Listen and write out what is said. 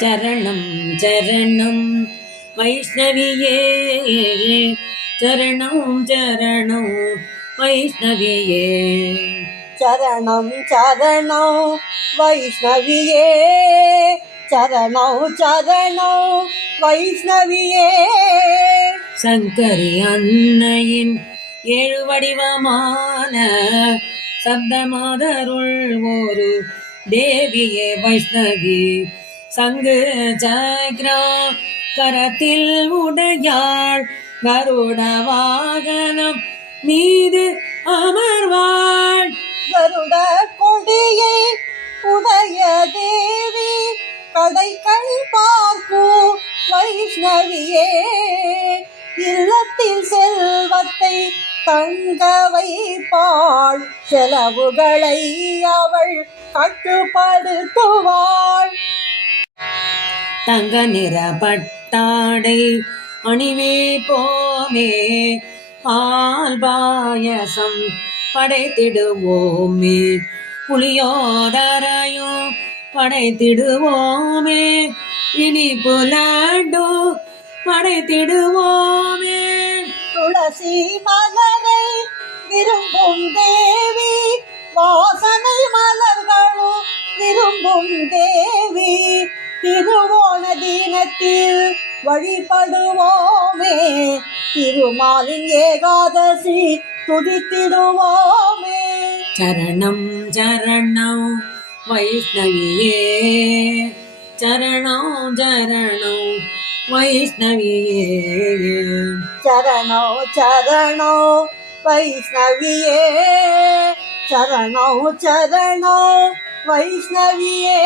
சரணம் சரணம் வைஷ்ணவியே சரணம் சரணம் வைஷ்ணவியே சரணம் சரணம் வைஷ்ணவியே சரணம் சரணம் வைஷ்ணவியே சங்கரி அன்னையின் ஏழு வடிவமான சப்தமாதருள் ஒரு தேவியே வைஷ்ணவி சங்கு சக்ரா கரத்தில் உடையாள் கருட வாகனம் மீது அமர்வாள் கருட கொடியை உடைய தேவி கடைகள் பார்க்கும் வைஷ்ணவியே இல்லத்தில் செல்வத்தை தங்க வைப்பாள் செலவுகளை அவள் கட்டுப்படுத்துவாள் தங்க நிற பட்டாடை அணிவே போமே பால் பாயசம் படைத்திடுவோமே புளியோதரையும் படைத்திடுவோமே இனிப்பு லட்டு படைத்திடுவோமே துளசி மலரை விரும்பும் தேவி வாசனை மலர்களும் விரும்பும் தேவி திருவோண தினத்தில் வழிபடுவோமே திருமாலின் ஏகாதசி துதித்திடுவோமே சரணம் சரணம் வைஷ்ணவியே சரணம் சரணம் வைஷ்ணவியே சரணோ சரணோ வைஷ்ணவியே சரணோ சரணோ வைஷ்ணவியே